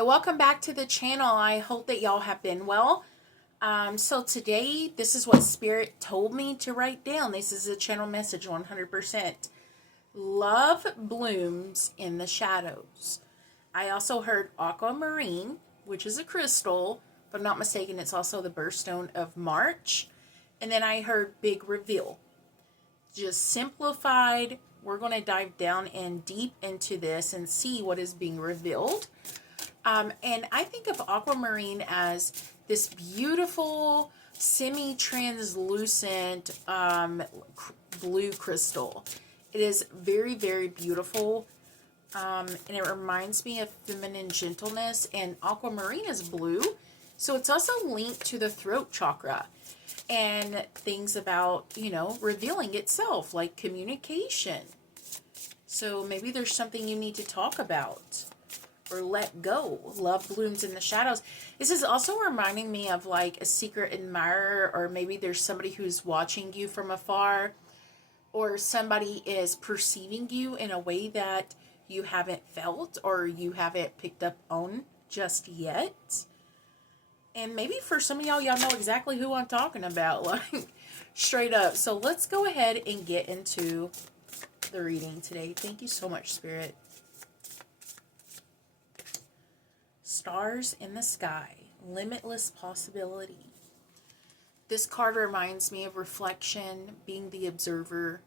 Hi, welcome back to the channel. I hope that y'all have been well. So today, this is what Spirit told me to write down. This is a channel message 100%. Love blooms in the shadows. I also heard aquamarine, which is a crystal. If I'm not mistaken, it's also the birthstone of March. And then I heard big reveal. Just simplified. We're going to dive down and deep into this and see what is being revealed. And I think of aquamarine as this beautiful, semi-translucent blue crystal. It is very, very beautiful. And it reminds me of feminine gentleness. And aquamarine is blue. So it's also linked to the throat chakra. And things about, revealing itself, like communication. So maybe there's something you need to talk about or let go. Love blooms in the shadows. This is also reminding me of like a secret admirer, or maybe there's somebody who's watching you from afar, or somebody is perceiving you in a way that you haven't felt or you haven't picked up on just yet. And maybe for some of y'all know exactly who I'm talking about, like straight up. So let's go ahead and get into the reading today. Thank you so much, Spirit. Stars in the sky, limitless possibility. This card reminds me of reflection, being the observer,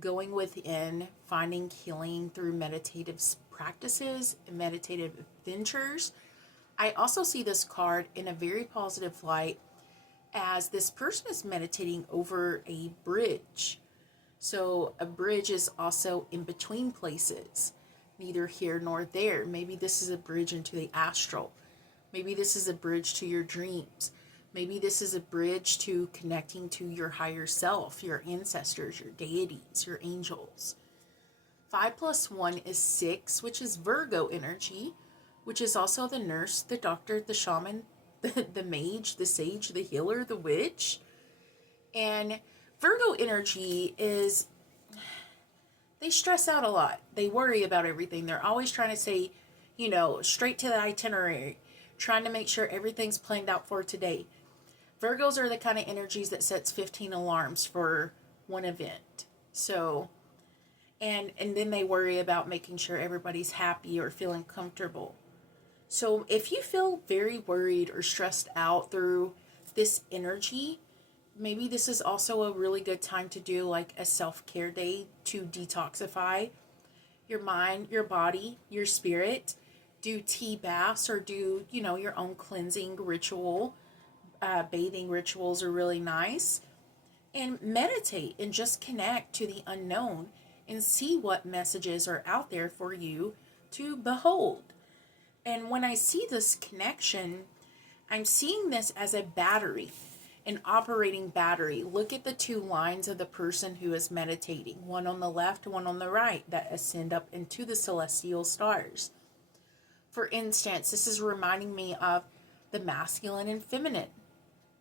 going within, finding healing through meditative practices and meditative adventures. I also see this card in a very positive light as this person is meditating over a bridge. So a bridge is also in between places, neither here nor there. Maybe this is a bridge into the astral. Maybe this is a bridge to your dreams. Maybe this is a bridge to connecting to your higher self, your ancestors, your deities, your angels. 5 + 1 is 6, which is Virgo energy, which is also the nurse, the doctor, the shaman, the mage, the sage, the healer, the witch. And Virgo energy is, they stress out a lot. They worry about everything. They're always trying to say, straight to the itinerary, trying to make sure everything's planned out for today. Virgos are the kind of energies that sets 15 alarms for one event. So, and then they worry about making sure everybody's happy or feeling comfortable. So if you feel very worried or stressed out through this energy, maybe this is also a really good time to do like a self-care day to detoxify your mind, your body, your spirit. Do tea baths or do, your own cleansing ritual. Bathing rituals are really nice. And meditate and just connect to the unknown and see what messages are out there for you to behold. And when I see this connection, I'm seeing this as a battery, an operating battery. Look at the two lines of the person who is meditating, one on the left, one on the right, that ascend up into the celestial stars. For instance, this is reminding me of the masculine and feminine,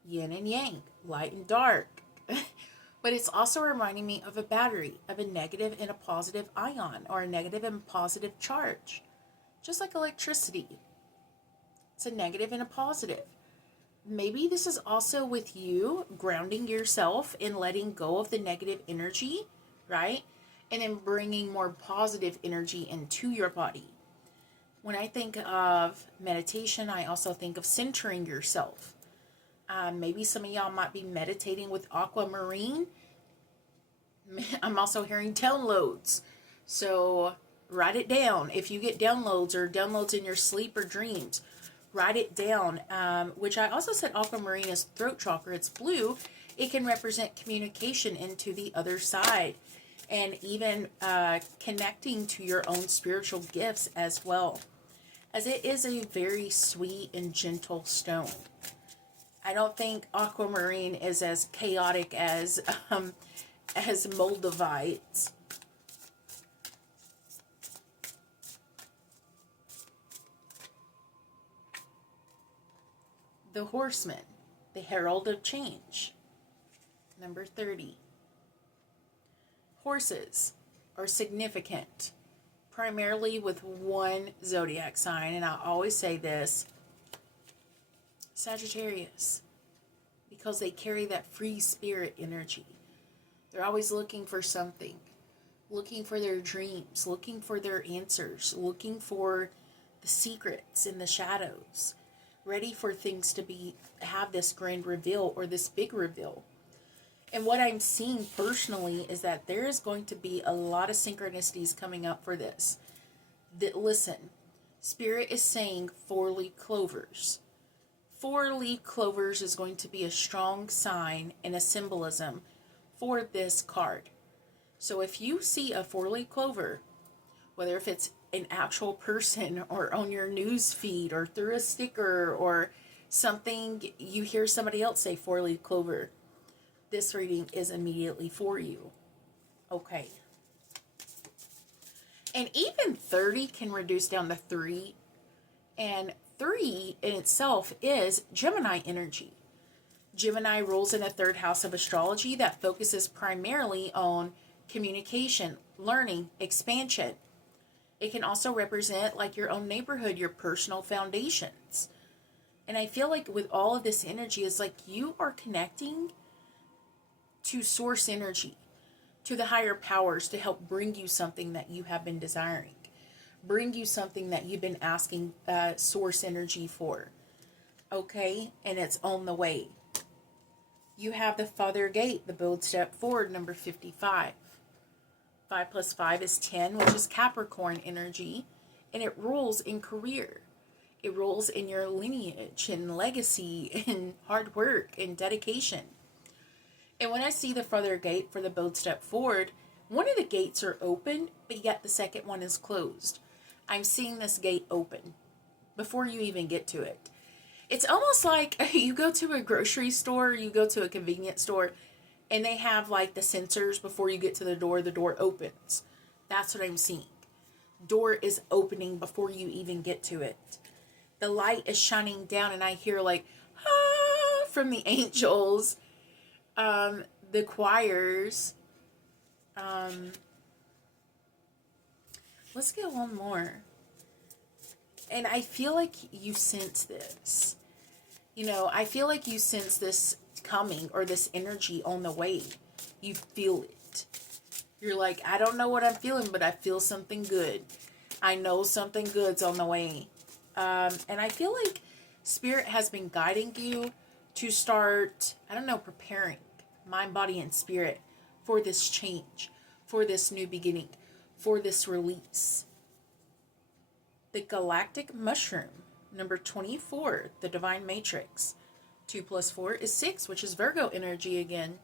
yin and yang, light and dark. But it's also reminding me of a battery, of a negative and a positive ion, or a negative and positive charge. Just like electricity, it's a negative and a positive. Maybe this is also with you grounding yourself and letting go of the negative energy, right? And then bringing more positive energy into your body. When I think of meditation, I also think of centering yourself. Maybe some of y'all might be meditating with aquamarine. I'm also hearing downloads. So write it down. If you get downloads or downloads in your sleep or dreams, write it down. Which I also said aquamarine is throat chakra. It's blue. It can represent communication into the other side. And even connecting to your own spiritual gifts as well. As it is a very sweet and gentle stone. I don't think aquamarine is as chaotic as Moldavite. The horseman, the herald of change. Number 30. Horses are significant. primarily with one zodiac sign, and I always say this, Sagittarius, because they carry that free spirit energy. They're always looking for something, looking for their dreams, looking for their answers, looking for the secrets in the shadows, ready for things to have this grand reveal or this big reveal. And what I'm seeing personally is that there is going to be a lot of synchronicities coming up for this. Listen, Spirit is saying 4-leaf clovers. 4-leaf clovers is going to be a strong sign and a symbolism for this card. So if you see a 4-leaf clover, whether if it's an actual person or on your news feed or through a sticker or something, you hear somebody else say 4-leaf clover, this reading is immediately for you. Okay. And even 30 can reduce down to 3. And 3 in itself is Gemini energy. Gemini rules in a 3rd house of astrology that focuses primarily on communication, learning, expansion. It can also represent like your own neighborhood, your personal foundations. And I feel like with all of this energy, it's like you are connecting to source energy, to the higher powers to help bring you something that you have been desiring, bring you something that you've been asking source energy for. Okay, and it's on the way. You have the Father Gate, the Bold Step Forward, number 55. 5 plus 5 is 10, which is Capricorn energy, and it rules in career. It rules in your lineage and legacy and hard work and dedication. And when I see the Father Gate for the Bold Step Forward, one of the gates are open, but yet the second one is closed. I'm seeing this gate open before you even get to it. It's almost like you go to a grocery store, you go to a convenience store, and they have like the sensors before you get to the door opens. That's what I'm seeing. Door is opening before you even get to it. The light is shining down, and I hear like, ah, from the angels, the choirs. Let's get one more. And I feel like you sense this. You know, I feel like you sense this coming or this energy on the way. You feel it. You're like, I don't know what I'm feeling, but I feel something good. I know something good's on the way. And I feel like Spirit has been guiding you to start, I don't know, preparing mind, body, and spirit for this change, for this new beginning, for this release. The Galactic Mushroom, number 24, the Divine Matrix. 2 plus 4 is 6, which is Virgo energy again.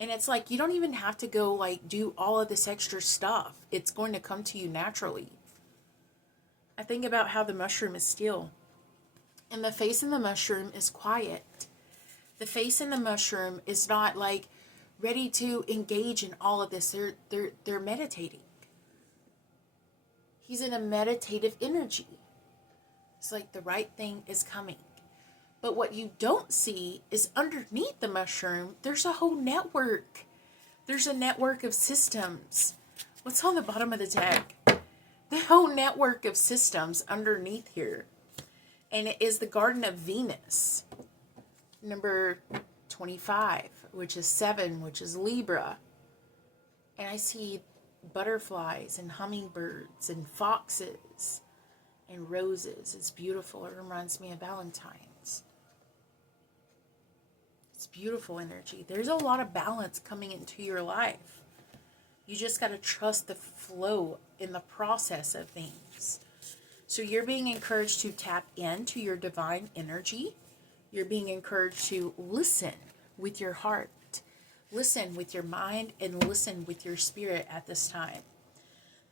And it's like, you don't even have to go like do all of this extra stuff. It's going to come to you naturally. I think about how the mushroom is still. And the face in the mushroom is quiet. The face in the mushroom is not like ready to engage in all of this. They're meditating. He's in a meditative energy. It's like the right thing is coming. But what you don't see is underneath the mushroom, there's a whole network. There's a network of systems. What's on the bottom of the deck? The whole network of systems underneath here. And it is the Garden of Venus. Number 25, which is 7, which is Libra. And I see butterflies and hummingbirds and foxes and roses. It's beautiful. It reminds me of Valentine's. It's beautiful energy. There's a lot of balance coming into your life. You just got to trust the flow in the process of things. So you're being encouraged to tap into your divine energy. You're being encouraged to listen with your heart. Listen with your mind and listen with your spirit at this time.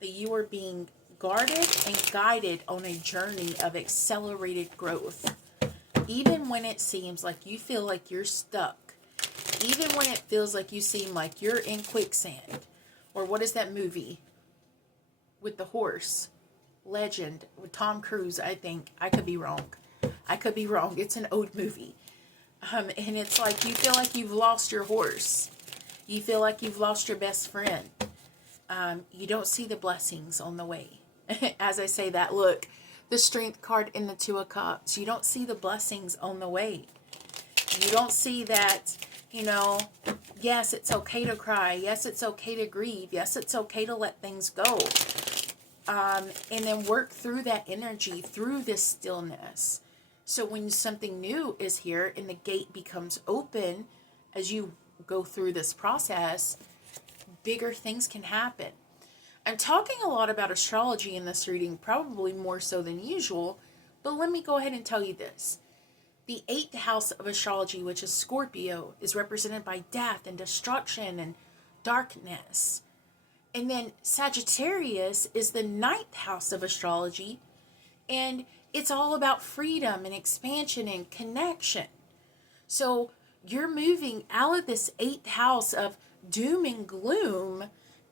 That you are being guarded and guided on a journey of accelerated growth. Even when it seems like you feel like you're stuck. Even when it feels like you seem like you're in quicksand. Or what is that movie with the horse? Legend with Tom Cruise, I think. I could be wrong. It's an old movie. And it's like you feel like you've lost your horse. You feel like you've lost your best friend. You don't see the blessings on the way. As I say that, look, the Strength card in the Two of Cups. You don't see the blessings on the way. You don't see that, yes, it's okay to cry. Yes, it's okay to grieve. Yes, it's okay to let things go. And then work through that energy, through this stillness. So when something new is here and the gate becomes open as you go through this process, bigger things can happen. I'm talking a lot about astrology in this reading, probably more so than usual, but let me go ahead and tell you this. The 8th house of astrology, which is Scorpio, is represented by death and destruction and darkness. And then Sagittarius is the 9th house of astrology, and it's all about freedom and expansion and connection. So you're moving out of this 8th house of doom and gloom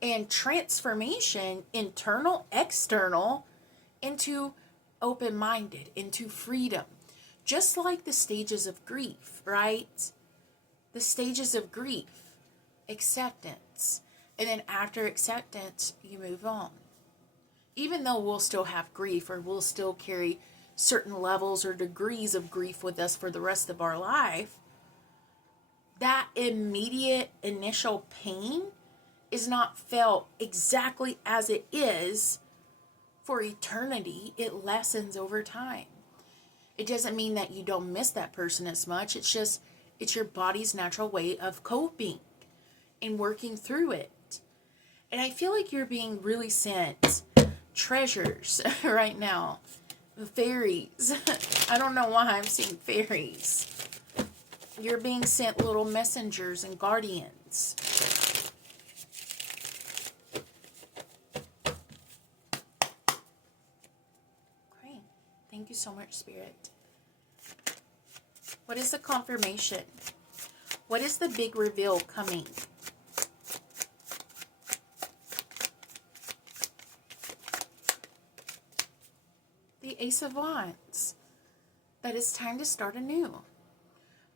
and transformation, internal, external, into open-minded, into freedom. Just like the stages of grief, right? The stages of grief, acceptance. And then after acceptance, you move on. Even though we'll still have grief, or we'll still carry certain levels or degrees of grief with us for the rest of our life, that immediate initial pain is not felt exactly as it is for eternity. It lessens over time. It doesn't mean that you don't miss that person as much. It's just, it's your body's natural way of coping and working through it. And I feel like you're being really sent treasures right now. Fairies. I don't know why I'm seeing fairies. You're being sent little messengers and guardians. Okay. Thank you so much, Spirit. What is the confirmation? What is the big reveal coming? The Ace of Wands. That it's time to start anew.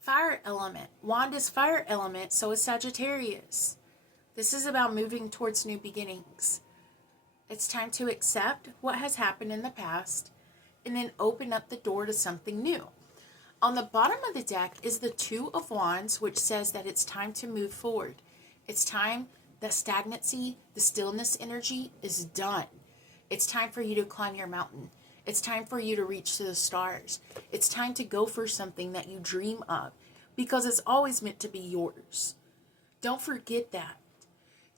Fire element. Wand is fire element, so is Sagittarius. This is about moving towards new beginnings. It's time to accept what has happened in the past and then open up the door to something new. On the bottom of the deck is the Two of Wands, which says that it's time to move forward. It's time that stagnancy, the stillness energy is done. It's time for you to climb your mountain. It's time for you to reach to the stars. It's time to go for something that you dream of, because it's always meant to be yours. Don't forget that.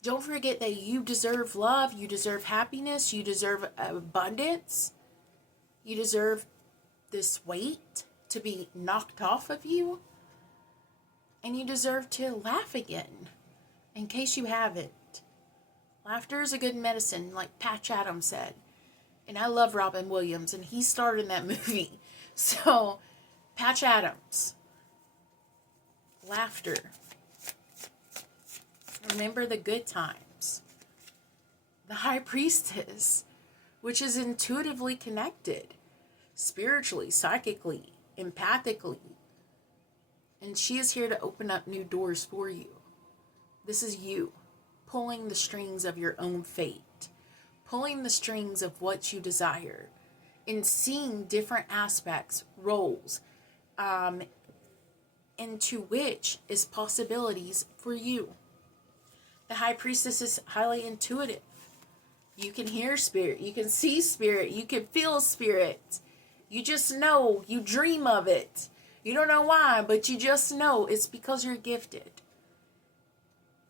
Don't forget that you deserve love, you deserve happiness, you deserve abundance. You deserve this weight to be knocked off of you. And you deserve to laugh again, in case you haven't. Laughter is a good medicine, like Patch Adams said. And I love Robin Williams, and he starred in that movie. So, Patch Adams. Laughter. Remember the good times. The High Priestess, which is intuitively connected. Spiritually, psychically, empathically. And she is here to open up new doors for you. This is you pulling the strings of your own fate. Pulling the strings of what you desire. And seeing different aspects, roles, into which is possibilities for you. The High Priestess is highly intuitive. You can hear spirit. You can see spirit. You can feel spirit. You just know. You dream of it. You don't know why, but you just know. It's because you're gifted.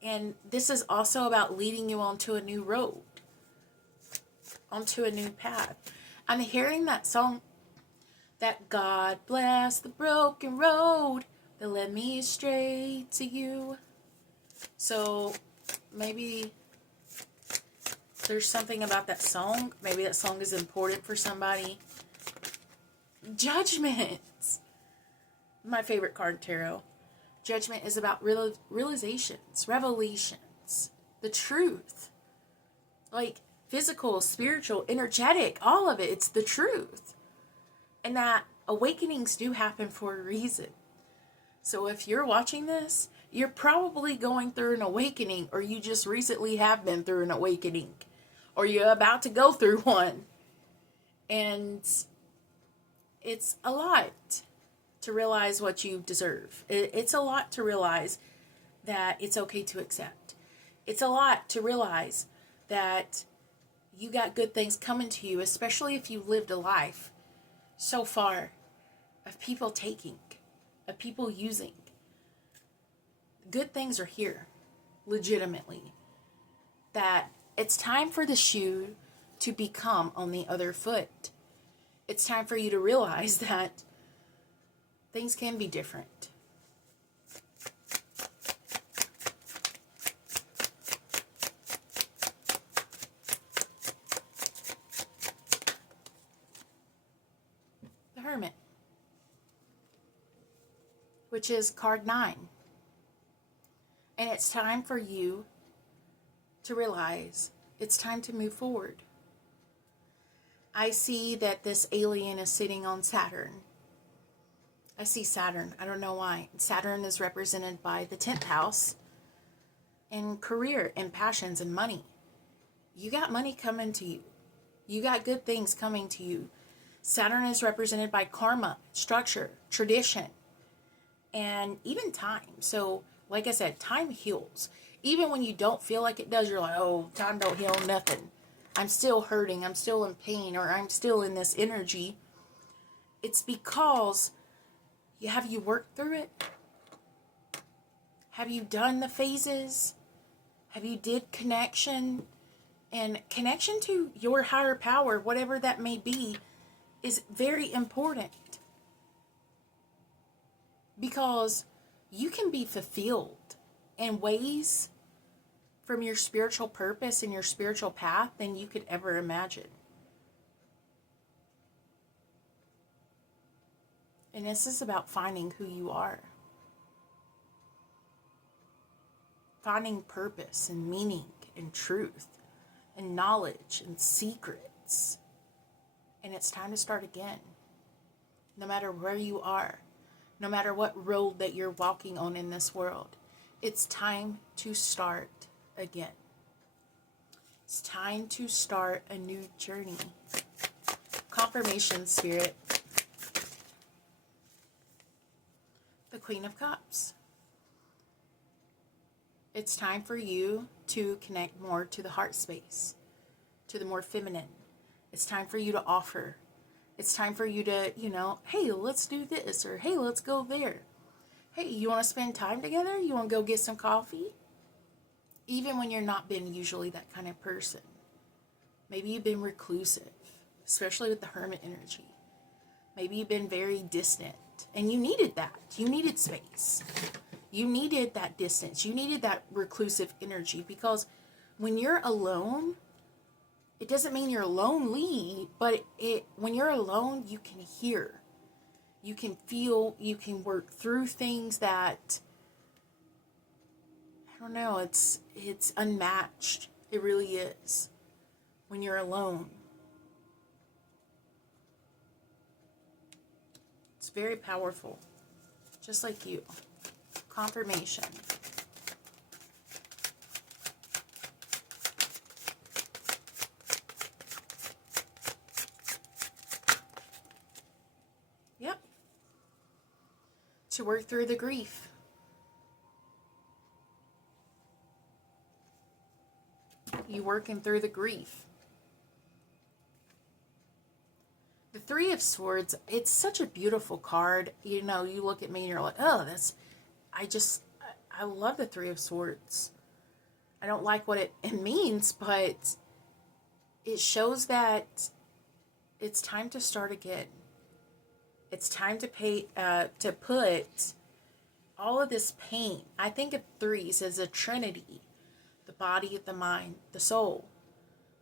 And this is also about leading you onto a new road. Onto a new path. I'm hearing that song, that God bless the broken road that led me straight to you. So maybe there's something about that song. Maybe that song is important for somebody. Judgment. My favorite card, tarot. Judgment is about realizations, revelations, the truth. Like physical, spiritual, energetic, all of it. It's the truth. And that awakenings do happen for a reason. So if you're watching this you're probably going through an awakening, or you just recently have been through an awakening, or you're about to go through one. And it's a lot to realize what you deserve. It's a lot to realize that it's okay to accept. It's a lot to realize that you got good things coming to you, especially if you've lived a life so far of people taking, of people using. Good things are here, legitimately. That it's time for the shoe to become on the other foot. It's time for you to realize that things can be different. The Hermit, which is card 9. And it's time for you to realize it's time to move forward. I see that this alien is sitting on Saturn. I see Saturn. I don't know why. Saturn is represented by the 10th house and career and passions and money. You got money coming to you. You got good things coming to you. Saturn is represented by karma, structure, tradition, and even time. So, like I said, time heals. Even when you don't feel like it does, you're like, oh, time don't heal nothing. I'm still hurting. I'm still in pain, or I'm still in this energy. It's because have you worked through it? Have you done the phases? Have you did connection? And connection to your higher power, whatever that may be, is very important. Because you can be fulfilled in ways from your spiritual purpose and your spiritual path than you could ever imagine. And this is about finding who you are. Finding purpose and meaning and truth and knowledge and secrets. And it's time to start again. No matter where you are, no matter what road that you're walking on in this world, it's time to start again. It's time to start a new journey. Confirmation, Spirit. The Queen of Cups. It's time for you to connect more to the heart space, to the more feminine. It's time for you to offer. It's time for you to, hey, let's do this, or hey, let's go there. Hey, you want to spend time together? You want to go get some coffee? Even when you're not been usually that kind of person. Maybe you've been reclusive, especially with the Hermit energy. Maybe you've been very distant, and you needed that. You needed space. You needed that distance. You needed that reclusive energy, because when you're alone, it doesn't mean you're lonely, but when you're alone, you can hear. You can feel, you can work through things that, I don't know, it's unmatched. It really is. When you're alone. It's very powerful. Just like you. Confirmation. Yep. To work through the grief. You working through the grief. The Three of Swords, it's such a beautiful card. You look at me and you're like, oh, I love the Three of Swords. I don't like what it means, but it shows that it's time to start again. It's time to put all of this pain. I think of threes as a trinity. The body, the mind, the soul.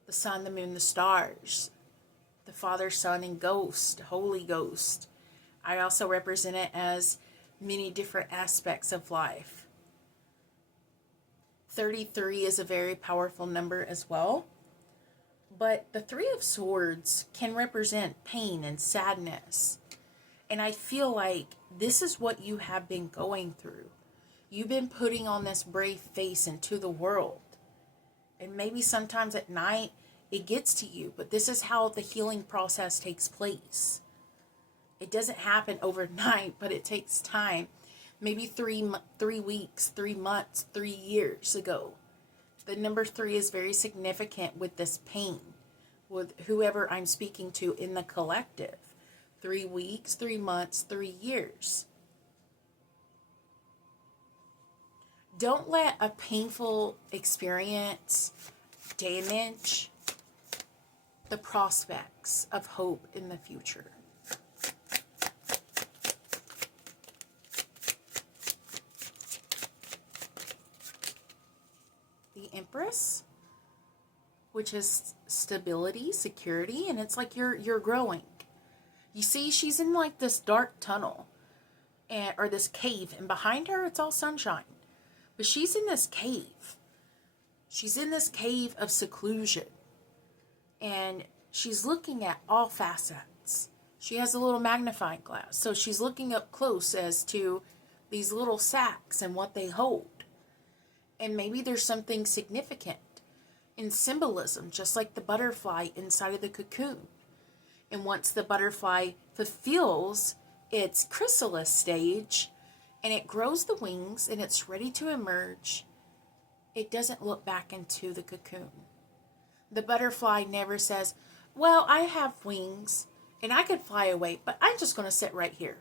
The sun, the moon, the stars. The Father, Son, and Ghost. Holy Ghost. I also represent it as many different aspects of life. 33 is a very powerful number as well. But the Three of Swords can represent pain and sadness. And I feel like this is what you have been going through. You've been putting on this brave face into the world. And maybe sometimes at night it gets to you, but this is how the healing process takes place. It doesn't happen overnight, but it takes time. Maybe 3 weeks, 3 months, 3 years ago. The number 3 is very significant with this pain, with whoever I'm speaking to in the collective. 3 weeks, 3 months, 3 years. Don't let a painful experience damage the prospects of hope in the future. The Empress, which is stability, security, and it's like you're growing. You see, she's in like this dark tunnel, or this cave, and behind her it's all sunshine. But she's in this cave. She's in this cave of seclusion. And she's looking at all facets. She has a little magnifying glass. So she's looking up close as to these little sacks and what they hold. And maybe there's something significant in symbolism, just like the butterfly inside of the cocoon. And once the butterfly fulfills its chrysalis stage, and it grows the wings and it's ready to emerge, it doesn't look back into the cocoon. The butterfly never says, well, I have wings and I could fly away, but I'm just going to sit right here.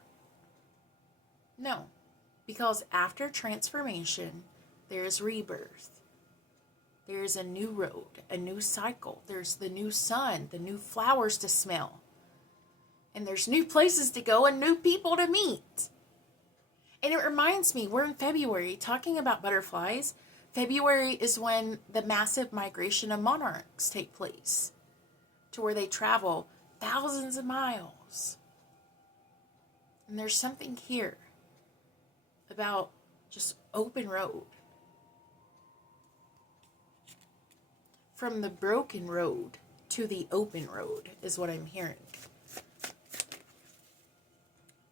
No, because after transformation, there is rebirth. There is a new road, a new cycle. There's the new sun, the new flowers to smell. And there's new places to go and new people to meet. And it reminds me, we're in February talking about butterflies. February is when the massive migration of monarchs take place, to where they travel thousands of miles. And there's something here about just open road. From the broken road to the open road is what I'm hearing.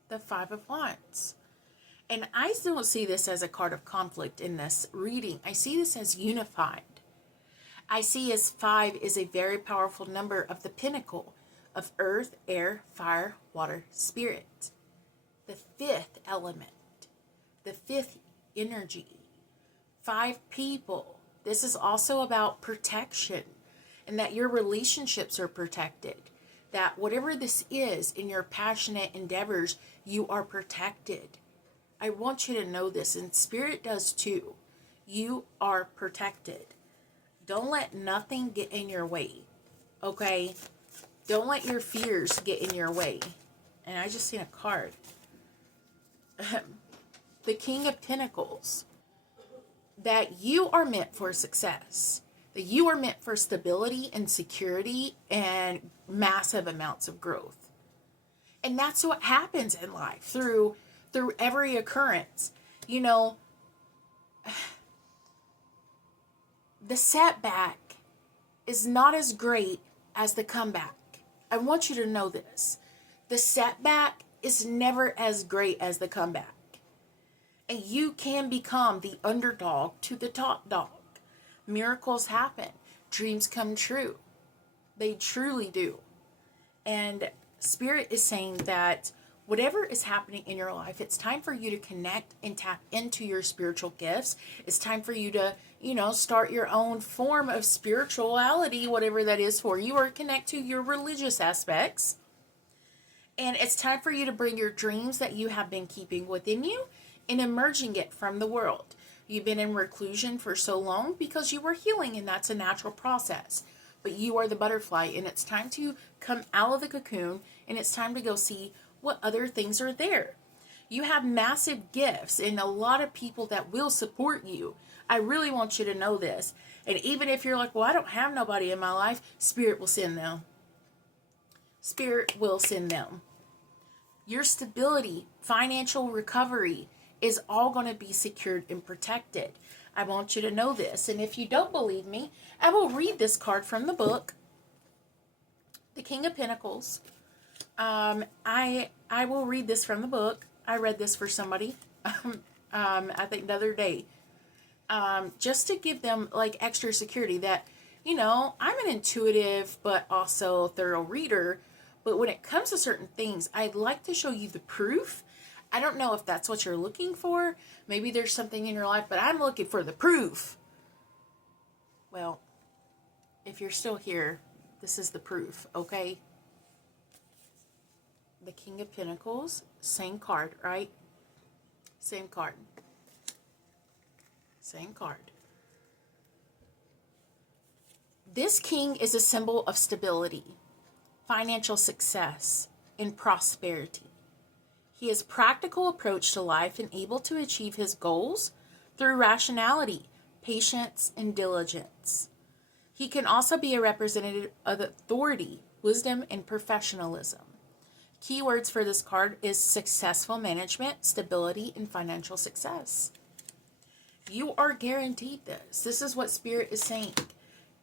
The Five of Wands. And I don't see this as a card of conflict in this reading. I see this as unified. I see as 5 is a very powerful number of the pinnacle of earth, air, fire, water, spirit. The 5th element. The 5th energy. 5 people. This is also about protection, and that your relationships are protected. That whatever this is in your passionate endeavors, you are protected. I want you to know this, and Spirit does too. You are protected. Don't let nothing get in your way, okay? Don't let your fears get in your way. And I just seen a card. The King of Pentacles. That you are meant for success. That you are meant for stability and security and massive amounts of growth. And that's what happens in life through every occurrence. You know, the setback is not as great as the comeback. I want you to know this. The setback is never as great as the comeback. And you can become the underdog to the top dog. Miracles happen. Dreams come true. They truly do. And Spirit is saying that whatever is happening in your life, it's time for you to connect and tap into your spiritual gifts. It's time for you to, start your own form of spirituality, whatever that is for you, or connect to your religious aspects. And it's time for you to bring your dreams that you have been keeping within you and emerging it from the world. You've been in reclusion for so long because you were healing, and that's a natural process. But you are the butterfly, and it's time to come out of the cocoon, and it's time to go see what other things are there. You have massive gifts and a lot of people that will support you. I really want you to know this. And even if you're like, well, I don't have nobody in my life, Spirit will send them. Spirit will send them. Your stability, financial recovery is all going to be secured and protected. I want you to know this. And if you don't believe me, I will read this card from the book, The King of Pentacles. I will read this from the book. I read this for somebody. I think the other day, just to give them like extra security that, you know, I'm an intuitive but also thorough reader. But when it comes to certain things, I'd like to show you the proof. I don't know if that's what you're looking for. Maybe there's something in your life, but I'm looking for the proof. Well, if you're still here, this is the proof, okay? The King of Pentacles, same card, right? Same card. Same card. This king is a symbol of stability, financial success, and prosperity. He has a practical approach to life and able to achieve his goals through rationality, patience, and diligence. He can also be a representative of authority, wisdom, and professionalism. Keywords for this card is successful management, stability, and financial success. You are guaranteed this. This is what Spirit is saying.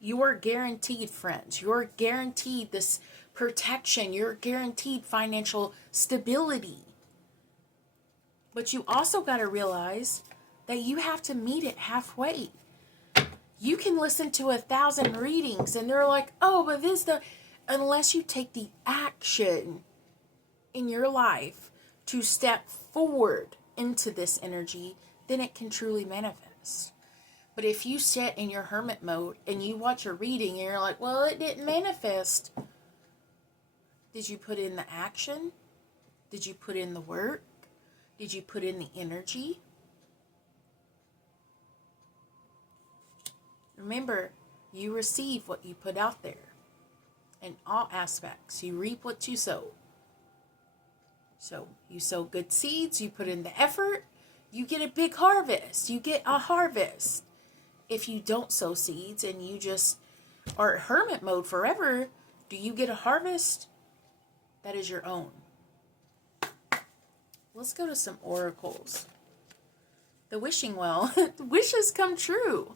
You are guaranteed, friends. You're guaranteed this protection. You're guaranteed financial stability. But you also got to realize that you have to meet it halfway. You can listen to 1,000 readings and they're like, oh, but this unless you take the action in your life to step forward into this energy, then it can truly manifest. But if you sit in your hermit mode and you watch a reading and you're like, well, it didn't manifest. Did you put in the action? Did you put in the work? Did you put in the energy? Remember, you receive what you put out there. In all aspects, you reap what you sow. So you sow good seeds, you put in the effort, you get a big harvest. You get a harvest. If you don't sow seeds and you just are hermit mode forever, do you get a harvest? That is your own. Let's go to some oracles. The wishing well. Wishes come true.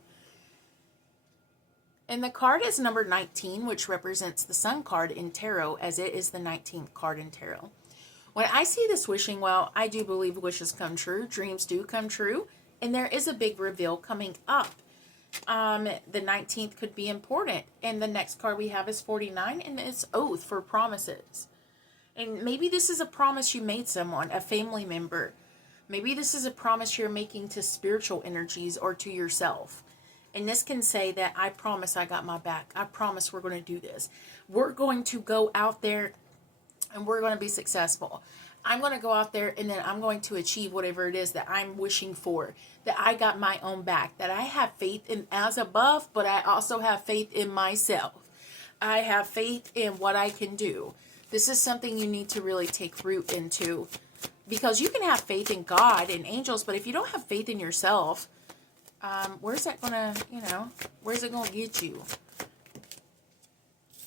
And the card is number 19, which represents the Sun card in tarot, as it is the 19th card in tarot. When I see this wishing well, I do believe wishes come true. Dreams do come true. And there is a big reveal coming up. The 19th could be important. And the next card we have is 49, and it's oath for promises. And maybe this is a promise you made someone, a family member. Maybe this is a promise you're making to spiritual energies or to yourself. And this can say that I promise I got my back. I promise we're going to do this. We're going to go out there and we're going to be successful. I'm going to go out there and then I'm going to achieve whatever it is that I'm wishing for. That I got my own back. That I have faith in as above, but I also have faith in myself. I have faith in what I can do. This is something you need to really take root into. Because you can have faith in God and angels, but if you don't have faith in yourself, where's that going to, where's it going to get you?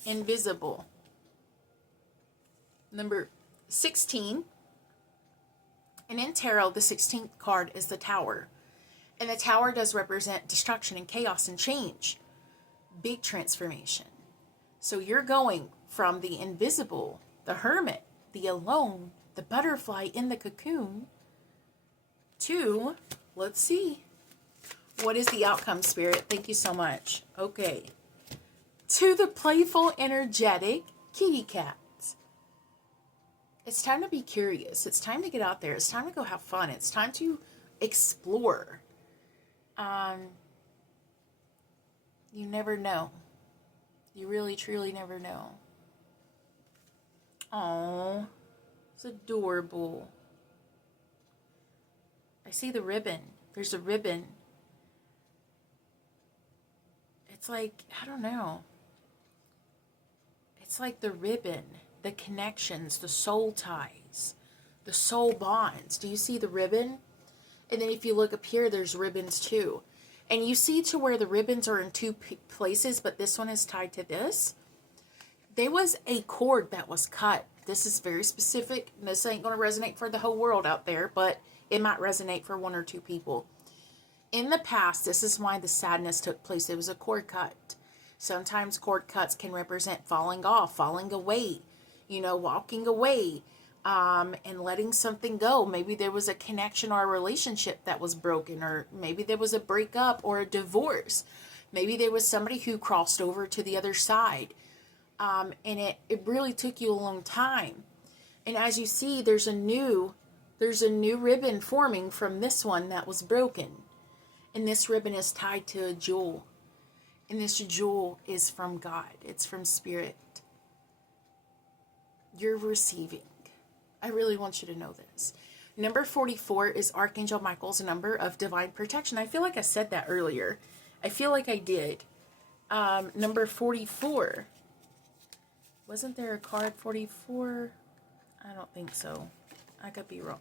Invisible. Number 16. And in tarot, the 16th card is the Tower. And the Tower does represent destruction and chaos and change. Big transformation. So you're going from the invisible, the hermit, the alone, the butterfly in the cocoon, to, let's see, what is the outcome, Spirit? Thank you so much. Okay. To the playful, energetic kitty cat. It's time to be curious. It's time to get out there. It's time to go have fun. It's time to explore. You never know. You really, truly never know. Oh, it's adorable. I see the ribbon. There's a ribbon. It's like, I don't know. It's like the ribbon, the connections, the soul ties, the soul bonds. Do you see the ribbon? And then if you look up here, there's ribbons too. And you see to where the ribbons are in two places, but this one is tied to this. There was a cord that was cut. This is very specific. This ain't going to resonate for the whole world out there, but it might resonate for one or two people. In the past, this is why the sadness took place. There was a cord cut. Sometimes cord cuts can represent falling off, falling away, walking away, and letting something go. Maybe there was a connection or a relationship that was broken, or maybe there was a breakup or a divorce. Maybe there was somebody who crossed over to the other side. And it really took you a long time. And as you see, there's a new ribbon forming from this one that was broken. And this ribbon is tied to a jewel. And this jewel is from God. It's from Spirit. You're receiving. I really want you to know this. Number 44 is Archangel Michael's number of divine protection. I feel like I said that earlier. I feel like I did. Number 44. Wasn't there a card 44? I don't think so. I could be wrong.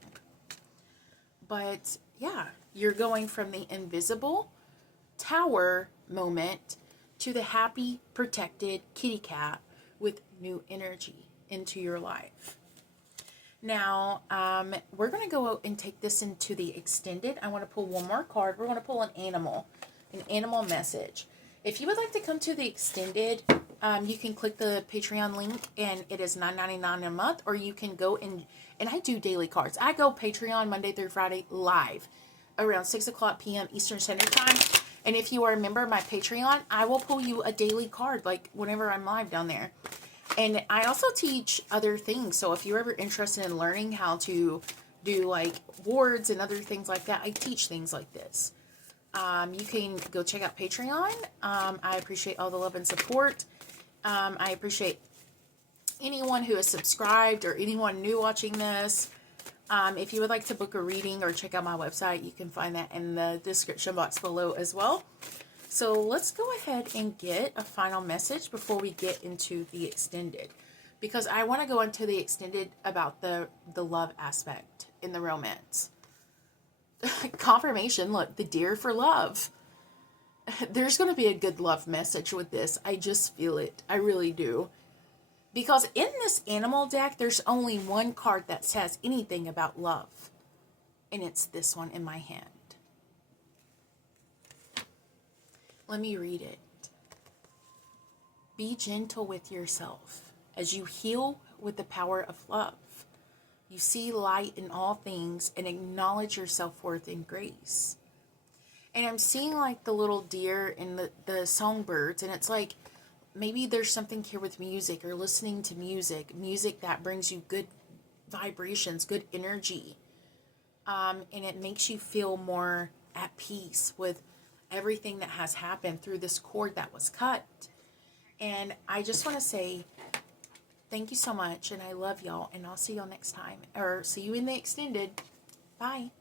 But yeah, you're going from the invisible tower moment to the happy, protected kitty cat with new energy into your life. Now, we're going to go out and take this into the extended. I want to pull one more card. We're going to pull an animal message. If you would like to come to the extended, you can click the Patreon link, and it is $9.99 a month, or you can go and I do daily cards. I go Patreon Monday through Friday live around 6 o'clock p.m. Eastern Standard Time. And if you are a member of my Patreon, I will pull you a daily card, like whenever I'm live down there. And I also teach other things. So if you're ever interested in learning how to do like wards and other things like that, I teach things like this. You can go check out Patreon. I appreciate all the love and support. I appreciate anyone who has subscribed or anyone new watching this. If you would like to book a reading or check out my website, you can find that in the description box below as well. So let's go ahead and get a final message before we get into the extended, because I want to go into the extended about the love aspect in the romance. Confirmation, look, the deer for love. There's going to be a good love message with this. I just feel it. I really do. Because in this animal deck, there's only one card that says anything about love. And it's this one in my hand. Let me read it. Be gentle with yourself as you heal with the power of love. You see light in all things and acknowledge your self-worth and grace. And I'm seeing like the little deer and the songbirds, and it's like maybe there's something here with music or listening to music that brings you good vibrations, good energy. And it makes you feel more at peace with everything that has happened through this cord that was cut. And I just want to say thank you so much, and I love y'all, and I'll see y'all next time, or see you in the extended. Bye.